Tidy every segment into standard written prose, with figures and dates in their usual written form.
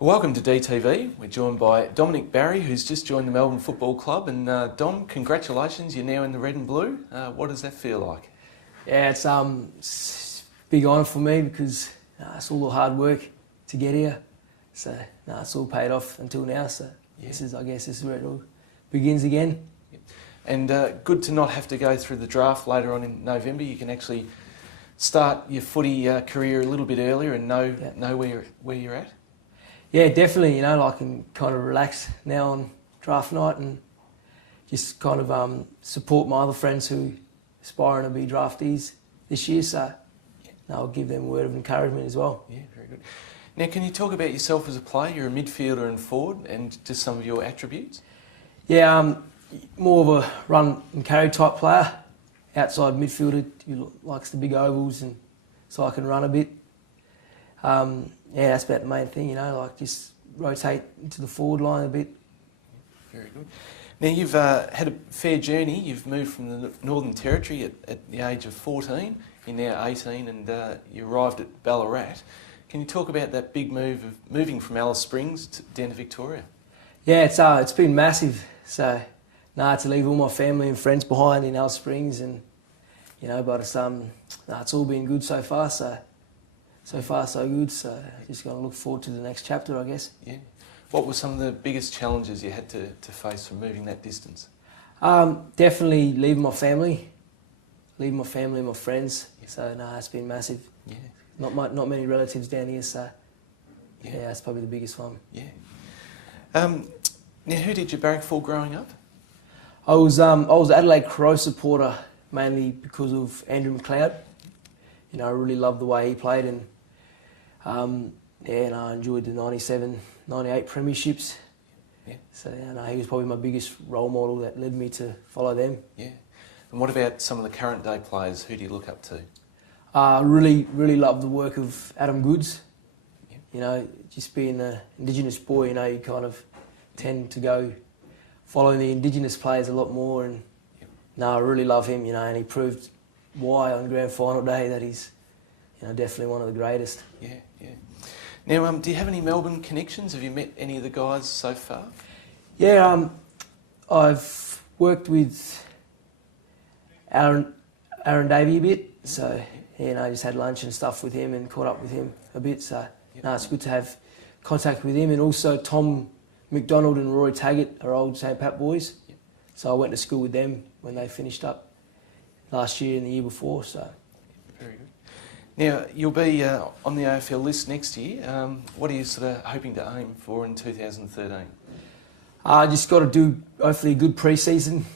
Welcome to DTV. We're joined by Dominic Barry, who's just joined the Melbourne Football Club. And Dom, congratulations, you're now in the red and blue. What does that feel like? Yeah, it's a big honour for me because it's all the hard work to get here. So it's all paid off until now. So yeah. This is where it all begins again. Yep. And good to not have to go through the draft later on in November. You can actually start your footy career a little bit earlier and know where you're at. Yeah, definitely. I can kind of relax now on draft night and just kind of support my other friends who aspiring to be draftees this year. So I'll give them a word of encouragement as well. Yeah, very good. Now, can you talk about yourself as a player? You're a midfielder and forward, and just some of your attributes. Yeah, more of a run and carry type player. Outside midfielder who likes the big ovals, and so I can run a bit. Yeah, that's about the main thing, just rotate into the forward line a bit. Very good. Now, you've had a fair journey. You've moved from the Northern Territory at the age of 14. You're now 18 and you arrived at Ballarat. Can you talk about that big move of moving from Alice Springs down to Victoria? Yeah, it's been massive. So, to leave all my family and friends behind in Alice Springs, and but it's all been good so far. So far, so good. So just going to look forward to the next chapter, I guess. Yeah. What were some of the biggest challenges you had to face from moving that distance? Definitely leaving my family and my friends. Yeah. So it's been massive. Yeah. Not many relatives down here, so yeah, that's probably the biggest one. Yeah. Now, who did you barrack for growing up? I was an Adelaide Crow supporter mainly because of Andrew McLeod. I really loved the way he played, and and I enjoyed the 97, 98 premierships. Yeah. So he was probably my biggest role model that led me to follow them. Yeah. And what about some of the current day players? Who do you look up to? Really love the work of Adam Goods. Yeah. Just being an Indigenous boy, you kind of tend to go following the Indigenous players a lot more, and I really love him. And he proved why on grand final day that he's definitely one of the greatest. Yeah. Now, do you have any Melbourne connections? Have you met any of the guys so far? Yeah, I've worked with Aaron Davey a bit, so I just had lunch and stuff with him and caught up with him a bit. So it's good to have contact with him, and also Tom McDonald and Roy Taggart are old St Pat boys. Yep. So I went to school with them when they finished up last year and the year before. So very good. Now, you'll be on the AFL list next year. What are you sort of hoping to aim for in 2013? I just got to do hopefully a good pre-season.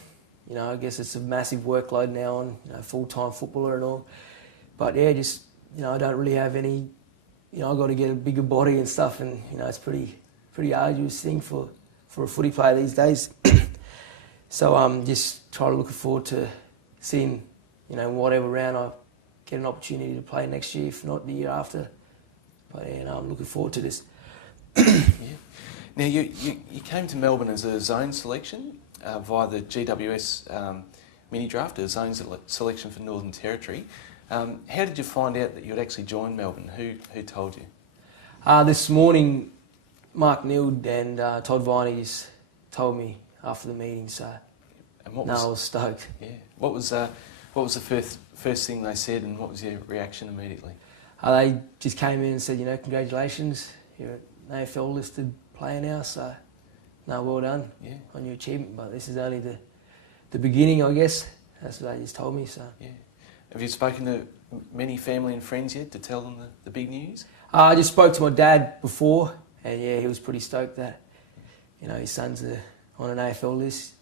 I guess it's a massive workload now on full-time footballer and all. But yeah, just I don't really have any. I've got to get a bigger body and stuff, and it's pretty arduous thing for a footy player these days. So I'm just trying to look forward to seeing whatever round I get an opportunity to play next year, if not the year after. But I'm looking forward to this. Yeah. Now you came to Melbourne as a zone selection via the GWS mini draft, a zone selection for Northern Territory. How did you find out that you'd actually joined Melbourne? Who told you? This morning, Mark Nield and Todd Viney told me after the meeting. So I was stoked. Yeah. What was the first thing they said, and what was your reaction immediately? They just came in and said, congratulations, you're an AFL listed player now. So well done on your achievement. But this is only the beginning, I guess. That's what they just told me. So yeah. Have you spoken to many family and friends yet to tell them the big news? I just spoke to my dad before, and he was pretty stoked that his son's on an AFL list.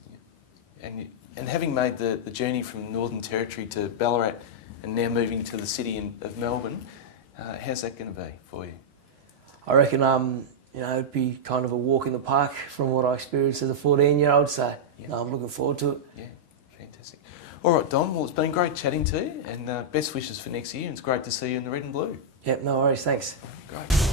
And having made the journey from Northern Territory to Ballarat and now moving to the city of Melbourne, how's that going to be for you? I reckon it'd be kind of a walk in the park from what I experienced as a 14-year-old. So I'm looking forward to it. Yeah. Fantastic. All right, Dom, well, it's been great chatting to you, and best wishes for next year, and it's great to see you in the red and blue. Yep, no worries, thanks. Great.